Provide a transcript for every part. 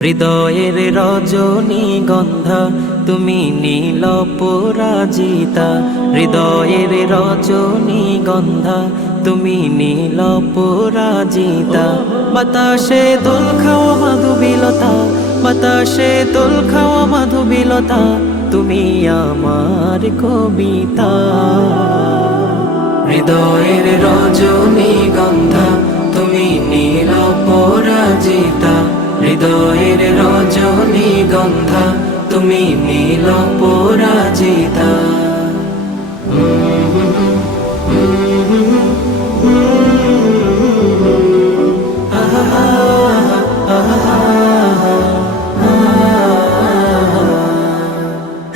হৃদয়ের রজনীগন্ধা তুমি নীল পরাজিতা, হৃদয়ের রজনীগন্ধা তুমি নীল পরাজিতা। বাতাসে দোল খাওয়া মাধুবিলতা, বাতাসে দোল খাওয়া মাধুবিলতা, তুমি আমার কবিতা। হৃদয়ের রজনীগন্ধা তুমি নীল পরাজিতা, হৃদয়ের রজনীগন্ধা তুমি নীল পরাজিতা।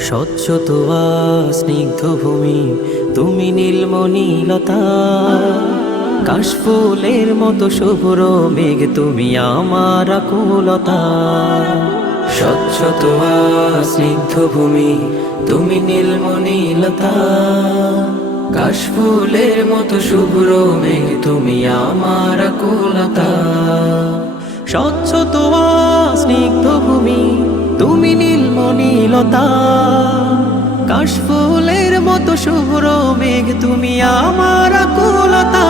স্বচ্ছ তোয়া স্নিগ্ধ ভূমি তুমি নীলমণিলতা, কাশফুলের মতো শুভ্র মেঘ তুমি আমার আকুলতা। স্বচ্ছ তোয়া স্নিগ্ধ ভূমি তুমি নীলমণিলতা, কাশফুলের মতো শুভ্র মেঘ তুমি আমার আকুলতা। স্বচ্ছ তোয়া স্নিগ্ধ ভূমি তুমি নীলমণিলতা, কাশফুলের মতো শুভ্র মেঘ তুমি আমার আকুলতা।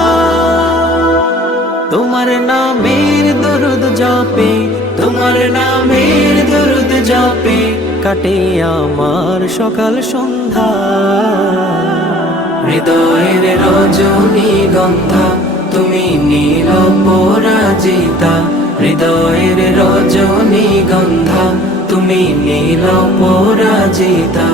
তোমার নামের দরুদ জপে, তোমার নামের দরুদ জপে কাটে আমার সকাল সন্ধ্যা। হৃদয়ের রজনীগন্ধা তুমি নীল পরাজিতা, হৃদয়ের রজনীগন্ধা তুমি নীল পরাজিতা।